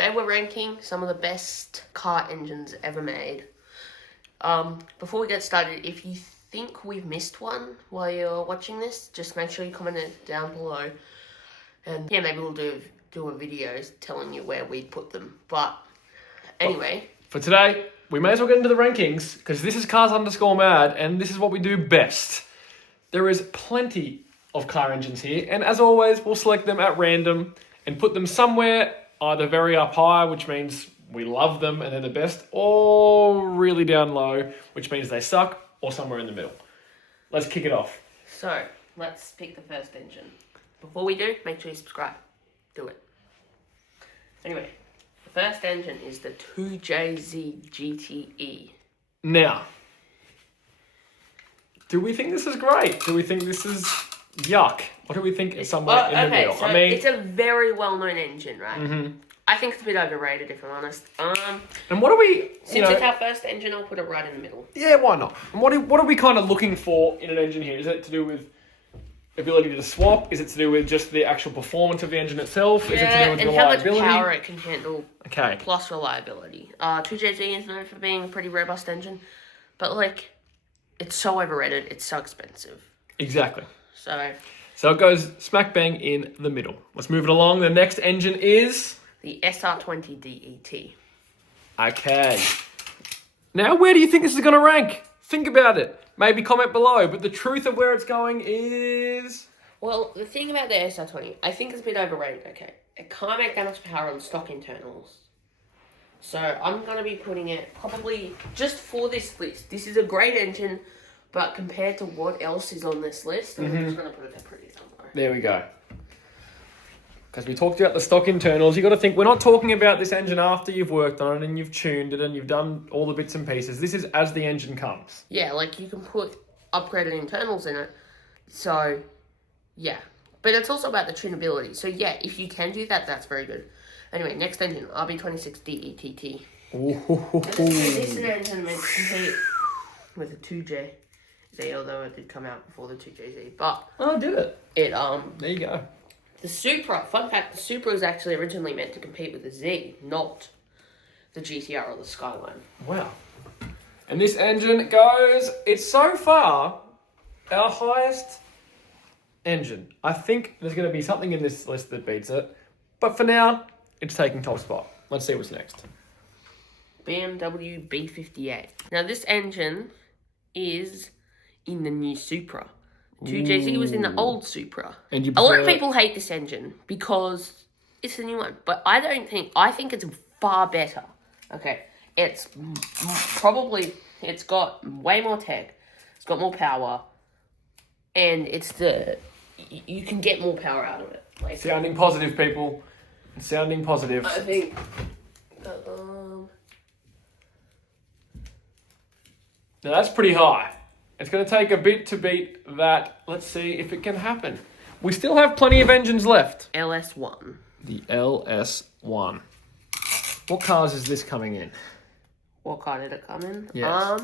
Today we're ranking some of the best car engines ever made. Before we get started, if you think we've missed one while you're watching this, just make sure you comment it down below. And yeah, maybe we'll do a video telling you where we put them. But anyway. For today, we may as well get into the rankings because this is Cars_Mad and this is what we do best. There is plenty of car engines here, and as always, we'll select them at random and put them somewhere either very up high, which means we love them and they're the best, or really down low, which means they suck, or somewhere in the middle. Let's kick it off. So, let's pick the first engine. Before we do, make sure you subscribe. Do it. Anyway, the first engine is the 2JZ GTE. Now, do we think this is great? Do we think this is yuck? Or do we think it's somewhere in the middle? So it's a very well-known engine, right? Mm-hmm. I think it's a bit overrated, if I'm honest. And what are we... Since it's our first engine, I'll put it right in the middle. Yeah, why not? And what are we kind of looking for in an engine here? Is it to do with ability to swap? Is it to do with just the actual performance of the engine itself? Yeah, is it to do with and reliability? how much power it can handle. Okay. Plus reliability. 2JZ is known for being a pretty robust engine, but like, it's so overrated. It's so expensive. Exactly. So it goes smack bang in the middle. Let's move it along. The next engine is the SR20 DET. Okay. Now, where do you think this is going to rank? Think about it. Maybe comment below. But the truth of where it's going is... Well, the thing about the SR20, I think it's a bit overrated, okay? It can't make that much power on stock internals. So I'm going to be putting it probably just for this list. This is a great engine, but compared to what else is on this list, I'm just going to put it there pretty somewhere. There we go. Because we talked about the stock internals. You got to think, we're not talking about this engine after you've worked on it and you've tuned it and you've done all the bits and pieces. This is as the engine comes. Yeah, like you can put upgraded internals in it. So, yeah. But it's also about the tunability. So, yeah, if you can do that, that's very good. Anyway, next engine, RB26 DETT. This is an engine meant to compete with a 2JZ, although it did come out before the 2JZ. But Oh, did it? There you go. The Supra, fun fact, the Supra was actually originally meant to compete with the Z, not the GTR or the Skyline. Wow. And this engine goes, it's so far our highest engine. I think there's going to be something in this list that beats it. But for now, it's taking top spot. Let's see what's next. BMW B58. Now this engine is in the new Supra. 2JZ was in the old Supra. And a lot of people hate this engine because it's a new one, but I think it's far better. Okay, it's got way more tech, it's got more power, and you can get more power out of it. Like, sounding positive, people. Sounding positive. I think, now that's pretty high. It's going to take a bit to beat that. Let's see if it can happen. We still have plenty of engines left. LS1. The LS1. What cars is this coming in? What car did it come in? Yes.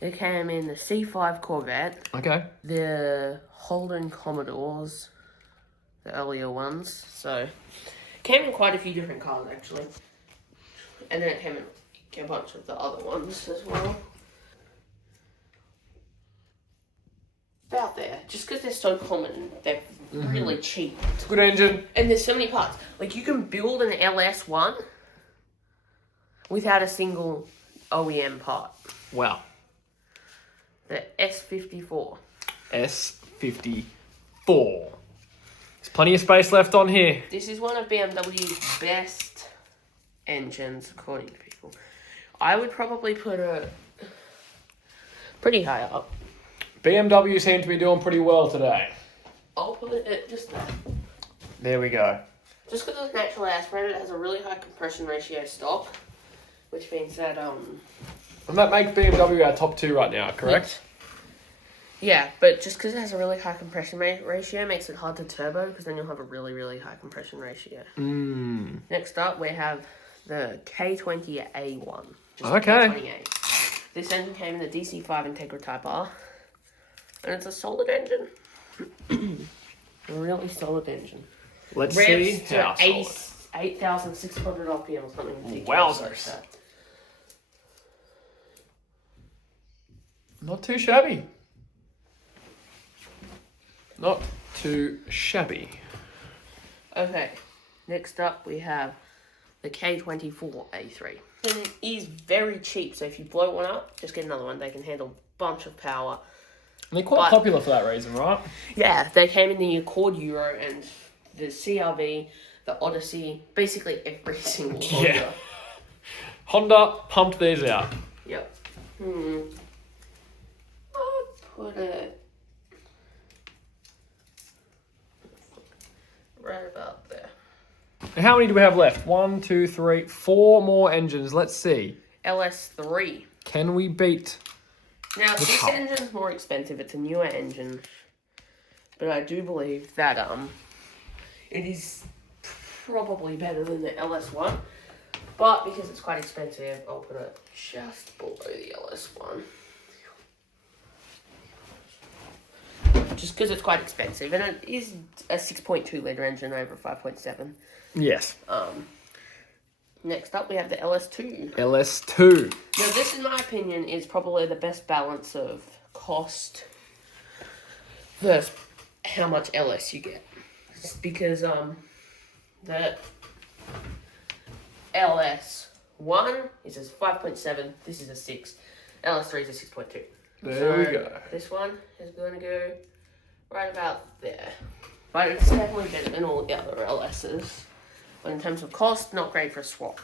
It came in the C5 Corvette. Okay. The Holden Commodores. The earlier ones. So, it came in quite a few different cars, actually. And then it came in a bunch of the other ones as well. About there. Just because they're so common, they're really cheap. It's a good engine. And there's so many parts. Like, you can build an LS1 without a single OEM part. Wow. The S54. S54. There's plenty of space left on here. This is one of BMW's best engines, according to people. I would probably put it pretty high up. BMW seem to be doing pretty well today. I'll put it just there. There we go. Just because it's naturally aspirated, it has a really high compression ratio stop, which means that And that makes BMW our top two right now, correct? Yeah, but just because it has a really high compression ratio makes it hard to turbo, because then you'll have a really, really high compression ratio. Next up, we have the K20A1. Okay. K20A. This engine came in the DC5 Integra Type R. And it's a solid engine. A really solid engine. Let's Revs see to how 80, solid. 8,600 RPM or something ridiculous like Wowzers. that. Not too shabby. Not too shabby. Okay, next up we have the K24A3. And it is very cheap, so if you blow one up, just get another one. They can handle a bunch of power. And they're quite popular for that reason, right? Yeah, they came in the Accord Euro and the CRV, the Odyssey, basically every single Honda. Yeah. Honda pumped these out. Yep. I'll put it right about there. And how many do we have left? 1, 2, 3, 4 more engines. Let's see. LS3. Can we beat? Now, this top. engine's more expensive. It's a newer engine. But I do believe that it is probably better than the LS1. But because it's quite expensive, I'll put it just below the LS1. Just because it's quite expensive. And it is a 6.2 litre engine over 5.7. Yes. Next up, we have the LS2. LS2. Now, this, in my opinion, is probably the best balance of cost versus how much LS you get. It's because the LS1 is a 5.7, this is a 6, LS3 is a 6.2. There we go. This one is going to go right about there. But it's definitely better than all the other LSs. But in terms of cost, not great for a swap.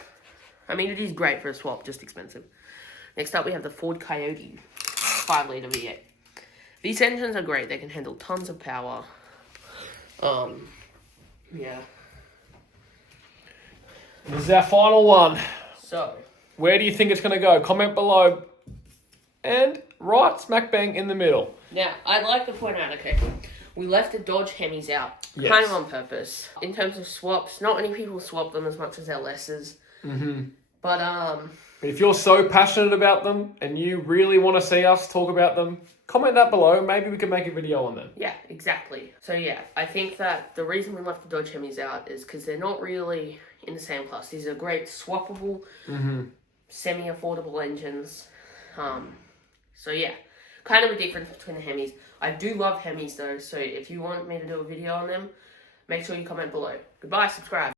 I mean, it is great for a swap, just expensive. Next up, we have the Ford Coyote 5 litre V8. These engines are great. They can handle tons of power. Yeah. This is our final one. So, Where do you think it's going to go? Comment below. And right smack bang in the middle. now, I'd like to point out, okay, we left the Dodge Hemis out, Yes. kind of on purpose. In terms of swaps, not many people swap them as much as LSs. But, But if you're so passionate about them and you really want to see us talk about them, comment that below. Maybe we can make a video on them. yeah, exactly. So, yeah, I think that the reason we left the Dodge Hemis out is because they're not really in the same class. These are great swappable, semi-affordable engines. So, yeah, kind of a difference between the Hemis. I do love Hemis, though, so if you want me to do a video on them, make sure you comment below. Goodbye, subscribe.